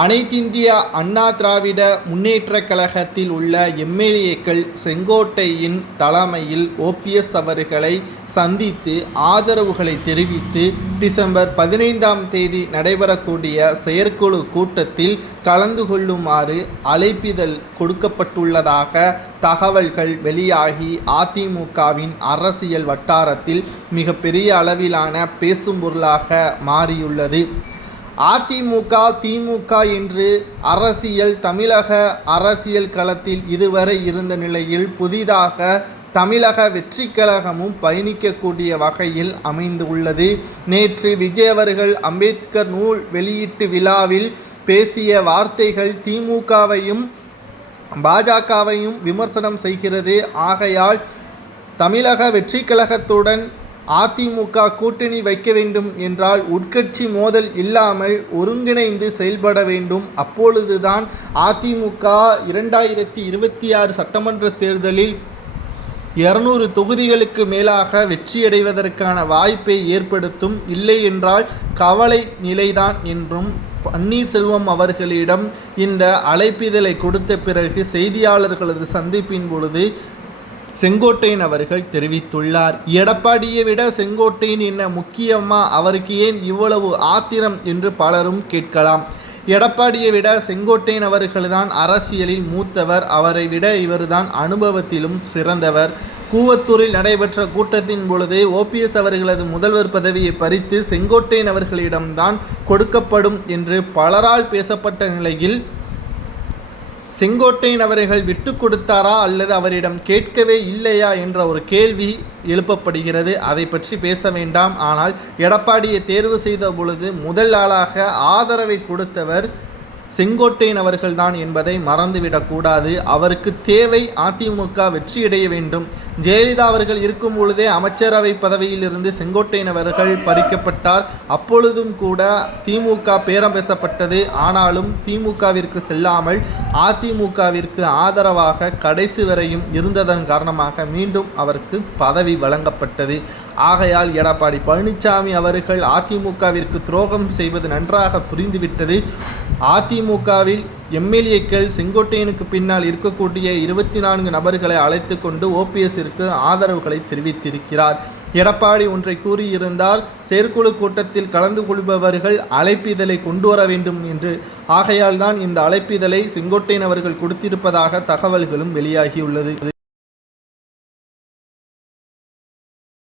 அனைத்திந்திய அண்ணா திராவிட முன்னேற்றக் கழகத்தில் உள்ள எம்எல்ஏக்கள் செங்கோட்டையின் தலைமையில் ஓபிஎஸ் அவர்களை சந்தித்து ஆதரவுகளை தெரிவித்து டிசம்பர் பதினைந்தாம் தேதி நடைபெறக்கூடிய செயற்குழு கூட்டத்தில் கலந்து கொள்ளுமாறு அழைப்பிதழ் கொடுக்கப்பட்டுள்ளதாக தகவல்கள் வெளியாகி அதிமுகவின் அரசியல் வட்டாரத்தில் மிகப்பெரிய அளவிலான பேசும் பொருளாக மாறியுள்ளது. அதிமுக திமுக என்று அரசியல் தமிழக அரசியல் களத்தில் இதுவரை இருந்த நிலையில் புதிதாக தமிழக வெற்றி கழகமும் பயணிக்கக்கூடிய வகையில் அமைந்துள்ளது நேற்று விஜய் அவர்கள் அம்பேத்கர் நூல் வெளியீட்டு விழாவில் பேசிய வார்த்தைகள் திமுகவையும் பாஜகவையும் விமர்சனம் செய்கிறது. ஆகையால் தமிழக வெற்றி கழகத்துடன் அதிமுக கூட்டணி வைக்க வேண்டும் என்றால் உட்கட்சி மோதல் இல்லாமல் ஒருங்கிணைந்து செயல்பட வேண்டும். அப்பொழுதுதான் அதிமுக இரண்டாயிரத்தி இருபத்தி ஆறு சட்டமன்ற தேர்தலில் இருநூறு தொகுதிகளுக்கு மேலாக வெற்றியடைவதற்கான வாய்ப்பை ஏற்படுத்தும். இல்லை என்றால் கவலை நிலைதான் என்றும் பன்னீர்செல்வம் அவர்களிடம் இந்த அழைப்பிதழை கொடுத்த பிறகு செய்தியாளர்களது சந்திப்பின் பொழுது செங்கோட்டையன் அவர்கள் தெரிவித்துள்ளார். எடப்பாடியை விட செங்கோட்டையன் என்ன முக்கியமா அவருக்கு ஏன் இவ்வளவு ஆத்திரம்? என்று பலரும் கேட்கலாம். எடப்பாடியை விட செங்கோட்டையன் அவர்கள்தான் அரசியலில் மூத்தவர். அவரை விட இவர்தான் அனுபவத்திலும் சிறந்தவர். கூவத்தூரில் நடைபெற்ற கூட்டத்தின் பொழுது ஓபிஎஸ் அவர்களது முதல்வர் பதவியை பறித்து செங்கோட்டையன் அவர்களிடம்தான் கொடுக்கப்படும் என்று பலரால் பேசப்பட்ட நிலையில் செங்கோட்டையன் அவர்கள் விட்டு கொடுத்தாரா அல்லது அவரிடம் கேட்கவே இல்லையா என்ற ஒரு கேள்வி எழுப்பப்படுகிறது. அதை பற்றி பேச வேண்டாம். ஆனால் எடப்பாடியை தேர்வு செய்த பொழுது முதல் ஆளாக ஆதரவை கொடுத்தவர் செங்கோட்டையன் அவர்கள்தான் என்பதை மறந்துவிடக்கூடாது அவருக்கு தேவை அதிமுக வெற்றியடைய வேண்டும். ஜெயலலிதா அவர்கள் இருக்கும் பொழுதே அமைச்சரவை பதவியிலிருந்து செங்கோட்டையன் அவர்கள் பறிக்கப்பட்டார். அப்பொழுதும் கூட திமுக பேரம் பேசப்பட்டது. ஆனாலும் திமுகவிற்கு செல்லாமல் அதிமுகவிற்கு ஆதரவாக கடைசி வரையும் இருந்ததன் காரணமாக மீண்டும் அவருக்கு பதவி வழங்கப்பட்டது. ஆகையால் எடப்பாடி பழனிசாமி அவர்கள் அதிமுகவிற்கு துரோகம் செய்வது நன்றாக புரிந்துவிட்டது. அதிமுகவில் எம்எல்ஏக்கள் செங்கோட்டையனுக்கு பின்னால் இருக்கக்கூடிய இருபத்தி நான்கு நபர்களை அழைத்து கொண்டு ஓபிஎஸ்ஸிற்கு ஆதரவுகளை தெரிவித்திருக்கிறார். எடப்பாடி ஒன்றை கூறியிருந்தார் செயற்குழு கூட்டத்தில் கலந்து கொள்பவர்கள் அழைப்பிதழை கொண்டு வர வேண்டும் என்று. ஆகையால் தான் இந்த அழைப்பிதழை செங்கோட்டையன் அவர்கள் கொடுத்திருப்பதாக தகவல்களும் வெளியாகியுள்ளது.